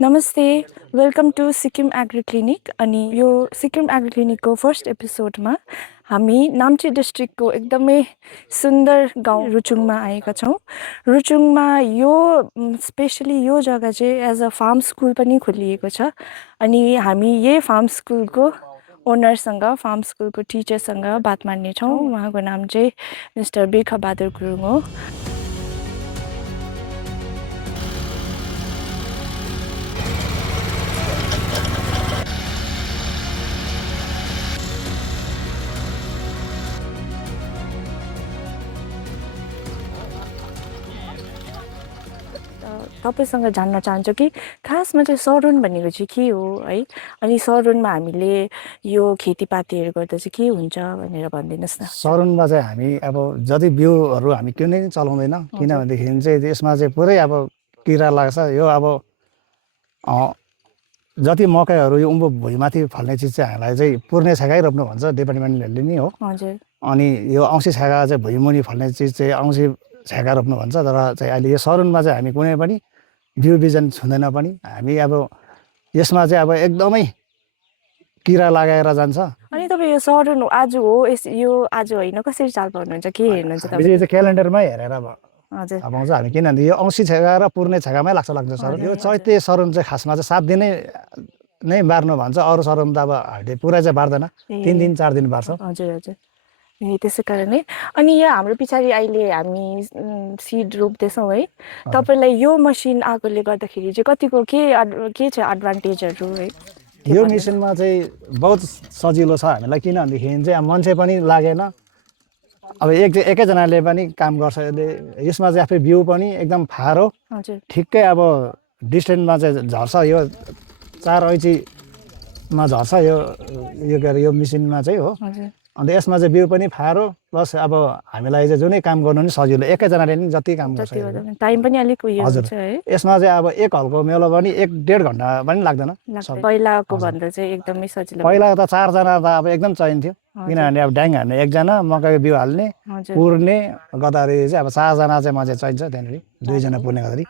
नमस्ते, welcome to Sikkim agri clinic अनि यो सिक्किम एग्री क्लिनिकको फर्स्ट एपिसोडमा हामी नाम्ची डिस्ट्रिक्टको एकदमै सुन्दर गाउँ रुचुङमा आएका छौँ। रुचुङमा यो स्पेसली यो जग्गा चाहिँ एज अ फार्म स्कुल पनि खोलिएको छ अनि हामी यही फार्म स्कुलको ओनरसँग फार्म स्कुलको टिचरसँग बात मार्नेछौँ। उहाँको नाम चाहिँ मिस्टर बिर्खबहादुर गुरुङ हो। तपाईसँग जान्न चाहन्छु कि खासमा चाहिँ सरुन भनेको चाहिँ के हो है, अनि सरुनमा हामीले यो खेतीपातीहरू गर्दा चाहिँ के हुन्छ भनेर भनिदिनुहोस् न। सरुनमा चाहिँ हामी अब जति बिउहरू हामी कुनै चलाउँदैन, किनभनेदेखि चाहिँ यसमा चाहिँ पुरै अब किरा लाग्छ। यो अब जति मकैहरू यो उँभो भुइँमाथि फल्ने चिज चाहिँ हामीलाई चाहिँ पुर्ने छेकै रोप्नु भन्छ डिपार्टमेन्टले नै हो। हजुर। अनि यो औँसी छेका चाहिँ भुइँमुनि फल्ने चिज चाहिँ औँसी छेका रोप्नु भन्छ। तर चाहिँ अहिले यो सरुनमा चाहिँ हामी कुनै पनि बिउ बिजन छुँदैन पनि। हामी अब यसमा चाहिँ अब एकदमै किरा लगाएर जान्छ। अनि तपाईँ यो सरुन आज हो यो आज होइन कसरी चाल पाउनुहुन्छ, के हेर्नुहुन्छ हामीले चाहिँ क्यालेन्डरमै हेरेर हजुर पाउँछ हामी, किनभने यो औँसी छेका र पुर्ने छेकामै लाग्छ सरुन। यो चैते सरुन चाहिँ खासमा चाहिँ 7 दिनै नै बार्नु भन्छ। अरू सरुन त अब हामीले पुरा चाहिँ बार्दैन, 3 दिन 4 दिन बार्छ। हजुर हजुर, त्यसै कारणले अनि यहाँ हाम्रो पछाडि अहिले हामी सिड रोप्दैछौँ है। तपाईँलाई यो मसिन आएकोले गर्दाखेरि चाहिँ कतिको के छ एडभान्टेजहरू है? यो मेसिनमा चाहिँ बहुत सजिलो छ हामीलाई, किनभनेदेखि चाहिँ अब मान्छे पनि लागेन। अब एकैजनाले पनि काम गर्छ। यसमा चाहिँ आफै बिउ पनि एकदम फारो ठिक्कै अब डिस्टेन्समा चाहिँ झर्छ। यो 4 ऐँचीमा झर्छ यो के अरे यो मेसिनमा चाहिँ हो। अन्त यसमा चाहिँ बिउ पनि फारो प्लस अब हामीलाई चाहिँ जुनै काम गर्नु नि सजिलो, एकैजनाले नि जति काम गर्छ। टाइम पनि अलिक उयो हुन्छ है। यसमा चाहिँ अब एक हलको मेलो पनि 1.5 घन्टा पनि लाग्दैन। पहिलाको भन्दा चाहिँ एकदमै सजिलो। पहिला त 4 जना त अब एकदम चाहिन्थ्यो, किनभने अब ड्याङ हान्ने 1 जना, मकैको बिउ हाल्ने, पुर्ने गर्दाखेरि चाहिँ अब 4 जना चाहिँ मान्छे चाहिन्छ। त्यहाँनिर 2 जना पुर्ने गर्दाखेरि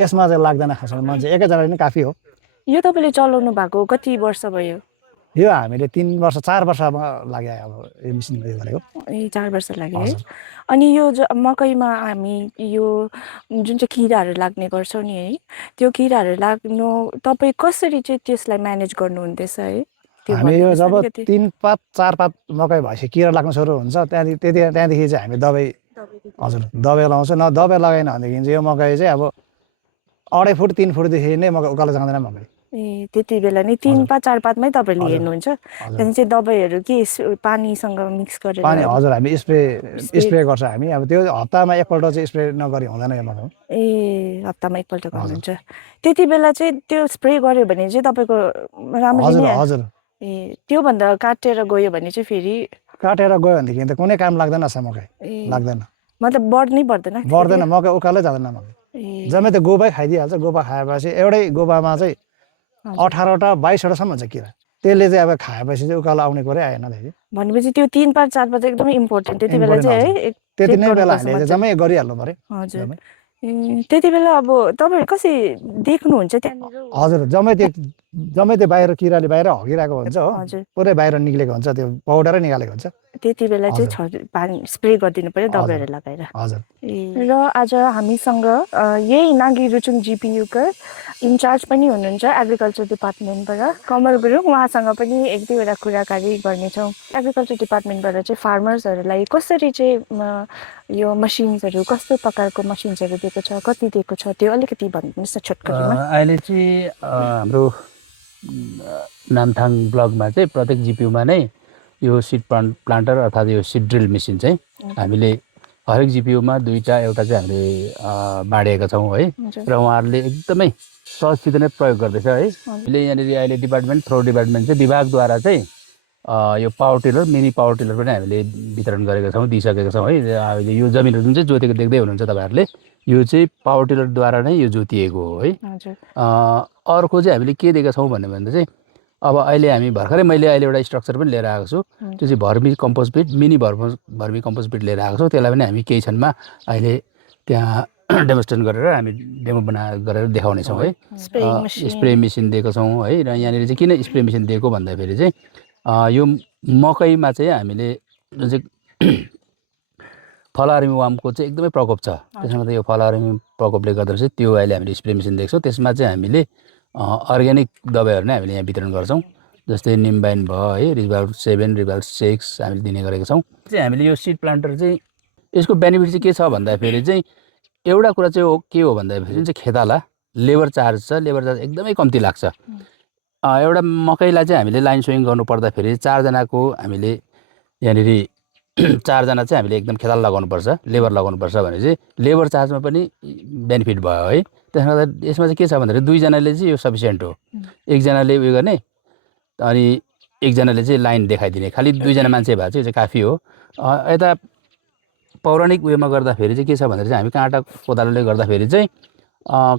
यसमा चाहिँ लाग्दैन खासमा, मान्छे एकैजनाले नि काफी हो। यो तपाईँले चलाउनु भएको कति वर्ष भयो? यो हामीले 3 वर्ष 4 वर्षमा लाग्यो अब यो मेसिन गरेको। 4 वर्ष लाग्यो है। अनि यो मकैमा हामी यो जुन चाहिँ किराहरू लाग्ने गर्छौँ नि है, त्यो किराहरू लाग्नु तपाईँ कसरी चाहिँ त्यसलाई म्यानेज गर्नुहुँदैछ है? हामी यो जब 3 पात 4 पात मकै भएपछि किरा लाग्नु सुरु हुन्छ, त्यहाँदेखि चाहिँ हामी दबाई दबाई लगाउँछौँ। न दबाई लगाएन भनेदेखि चाहिँ यो मकै चाहिँ अब 2.5 फुट 3 फुटदेखि नै मकै उकालो जाँदैन मकै। त्यति बेला नै 3 पात 4 पातमै तपाईँले हेर्नुहुन्छ। त्यहाँदेखि चाहिँ दबाईहरू के पानीसँग मिक्स गरेर? पानी हजुर, हामी स्प्रे गर्छ हामी। अब त्यो हप्तामा एकपल्ट चाहिँ स्प्रे नगरी हुँदैन यो मकै। हप्तामा एकपल्ट गर्नुहुन्छ। त्यति बेला चाहिँ त्यो स्प्रे गर्यो भने चाहिँ तपाईँको राम्रो नै? हजुर। त्योभन्दा काटेर गयो भने चाहिँ फेरि? काटेर गयो भनेदेखि त कुनै काम लाग्दैन मकै, लाग्दैन। मतलब बढ्दैन मकै उकालै जाँदैन मकै। जम्मै त गोबै खाइदिइहाल्छ। गोबा खाएपछि एउटै गोबामा चाहिँ 18वटा 22वटासम्म हुन्छ किरा। त्यसले चाहिँ अब खाएपछि चाहिँ उकालो आउने कुरै आएन। भनेपछि त्यो 3 पात 4 पात एकदमै इम्पोर्टेन्ट त्यति बेला चाहिँ है। त्यति नै बेला हामीले जम्मै गरिहाल्नु पर्यो। हजुर, त्यति बेला अब तपाईँहरू कसरी देख्नुहुन्छ त्यहाँनिर? हजुर, जम्मै त्यो बाहिर किराले बाहिर हगिरहेको हुन्छ हो, पुरै बाहिर निक्लेको हुन्छ, त्यो पाउडरै निकालेको हुन्छ। त्यति बेला चाहिँ पानी स्प्रे गरिदिनु पर्यो दबाईहरू लगाएर। हजुर। र आज हामीसँग यही नागी रुचुङ जिपियुका इन्चार्ज पनि हुनुहुन्छ एग्रिकल्चर डिपार्टमेन्टबाट कमल गुरुङ। उहाँसँग पनि 1-2वटा कुराकानी गर्नेछौँ। एग्रिकल्चर डिपार्टमेन्टबाट चाहिँ फार्मर्सहरूलाई कसरी चाहिँ यो मसिन्सहरू कस्तो प्रकारको मसिन्सहरू दिएको छ, कति दिएको छ, त्यो अलिकति भनिदिनुहोस् न छोटकरीमा। अहिले चाहिँ हाम्रो नामथाङ ब्लकमा चाहिँ प्रत्येक जिपियुमा नै यो सिड प्लान्टर अर्थात् यो सिड ड्रिल मेसिन चाहिँ हामीले हरेक जिपियुमा 2टा एउटा चाहिँ हामीले बाँडेका छौँ है। र उहाँहरूले एकदमै सहजसित नै प्रयोग गर्दैछ है। हामीले यहाँनिर अहिले थ्रो डिपार्टमेन्ट चाहिँ विभागद्वारा चाहिँ यो power tiller, mini power tiller पनि हामीले वितरण गरेका छौँ, दिइसकेका छौँ है। अहिले यो जमिनहरू जुन चाहिँ जोतेको देख्दै हुनुहुन्छ तपाईँहरूले, यो चाहिँ पावर टिलरद्वारा नै यो जोतिएको हो है। अर्को चाहिँ हामीले के दिएका छौँ भन्दा चाहिँ अब अहिले हामी भर्खरै मैले अहिले एउटा स्ट्रक्चर पनि लिएर आएको छु। त्यो चाहिँ भर्मी कम्पोस्ट पिट, मिनी भर्मी कम्पोस्ट पिट लिएर आएको छु। त्यसलाई पनि हामी केही क्षणमा अहिले त्यहाँ डेमोन्स्ट्रेसन गरेर हामी डेमो गरेर देखाउनेछौँ है। स्प्रे मेसिन दिएको छौँ है। र यहाँनिर चाहिँ किन स्प्रे मेसिन दिएको भन्दाखेरि चाहिँ यो मकैमा चाहिँ हामीले जुन चाहिँ फलार्मी वार्मको चाहिँ एकदमै प्रकोप छ। त्यसमा त यो फलार्मी प्रकोपले गर्दा चाहिँ त्यो अहिले हामीले स्प्रे मेसिन दिएको छौँ। त्यसमा चाहिँ हामीले अर्ग्यानिक दबाईहरू नै हामीले यहाँ वितरण गर्छौँ। जस्तै निम्बाइन भयो है, रिभाल 7, रिभाल 6 हामीले दिने गरेको छौँ। चाहिँ हामीले यो सिड प्लान्टर चाहिँ यसको बेनिफिट चाहिँ के छ भन्दाखेरि चाहिँ एउटा कुरा चाहिँ के हो भन्दाखेरि जुन चाहिँ खेताला लेबर चार्ज छ, लेबर चार्ज एकदमै कम्ती लाग्छ। एउटा मकैलाई चाहिँ हामीले लाइन सोइङ गर्नु पर्दाखेरि 4 जनाको हामीले यहाँनिर 4 जना चाहिँ हामीले एकदम खेताला लगाउनुपर्छ, लेबर लगाउनुपर्छ भने चाहिँ लेबर चार्जमा पनि बेनिफिट भयो है। त्यसले गर्दा यसमा चाहिँ के छ भन्दाखेरि 2 जनाले चाहिँ यो सफिसियन्ट हो। 1 जनाले उयो गर्ने अनि 1 जनाले चाहिँ लाइन देखाइदिने, खालि 2 जना मान्छे भए चाहिँ यो चाहिँ काफी हो। यता पौराणिक उयोमा गर्दाखेरि चाहिँ के छ भन्दाखेरि चाहिँ हामी काँटा कोदालोले गर्दाखेरि चाहिँ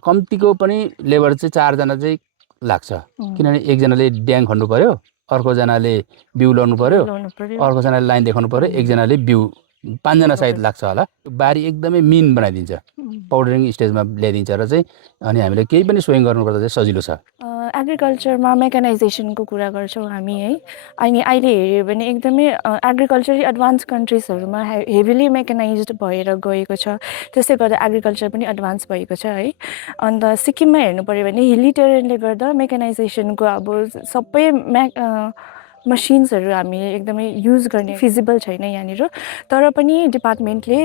कम्तीको पनि लेबर चाहिँ 4 जना चाहिँ लाग्छ। किनभने 1 जनाले ड्याङ खन्नु पर्यो, अर्को जनाले बिउ लाउनु पर्यो, अर्को जनाले लाइन देखाउनु पर्यो, 1 जनाले बिउ, 5 जना सायद लाग्छ होला। बारी एकदमै मिन बनाइदिन्छ, पाउडरिङ स्टेजमा ल्याइदिन्छ र चाहिँ अनि हामीले केही पनि सोइङ गर्नुपर्दा चाहिँ सजिलो छ। एग्रिकल्चरमा मेकानाइजेसनको कुरा गर्छौँ हामी है। अनि अहिले हेऱ्यो भने एकदमै एग्रिकल्चर एडभान्स कन्ट्रिजहरूमा हेभिली मेकानाइज्ड भएर गएको छ। त्यसले गर्दा एग्रिकल्चर पनि एडभान्स भएको छ है। अन्त सिक्किममा हेर्नु पऱ्यो भने हिली टेरेनले गर्दा मेकानाइजेसनको अब सबै मसिन्सहरू हामी एकदमै युज गर्ने फिजिबल छैन यहाँनिर। तर पनि डिपार्टमेन्टले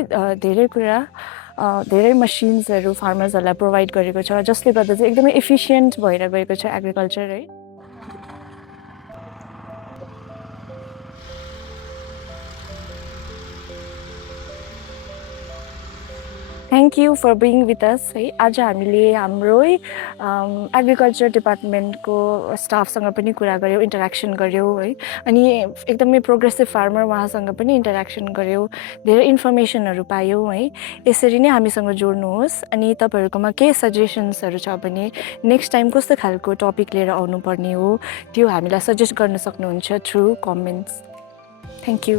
धेरै मसिन्सहरू फार्मर्सहरूलाई प्रोभाइड गरेको छ, जसले गर्दा चाहिँ एकदमै एफिसियन्ट भएर गएको छ एग्रिकल्चर है। Thank you for being with us है। आज हामीले हाम्रै एग्रिकल्चर डिपार्टमेन्टको स्टाफसँग पनि कुरा गऱ्यौँ, इन्टरेक्सन गऱ्यौँ है। अनि एकदमै प्रोग्रेसिभ फार्मर उहाँसँग पनि इन्टरेक्सन गऱ्यौँ, धेरै इन्फर्मेसनहरू पायौँ है। यसरी नै हामीसँग जोड्नुहोस्। अनि तपाईँहरूकोमा केही सजेसन्सहरू छ भने नेक्स्ट टाइम कस्तो खालको टपिक लिएर आउनुपर्ने हो त्यो हामीलाई सजेस्ट गर्न सक्नुहुन्छ थ्रु कमेन्ट्स। Thank you.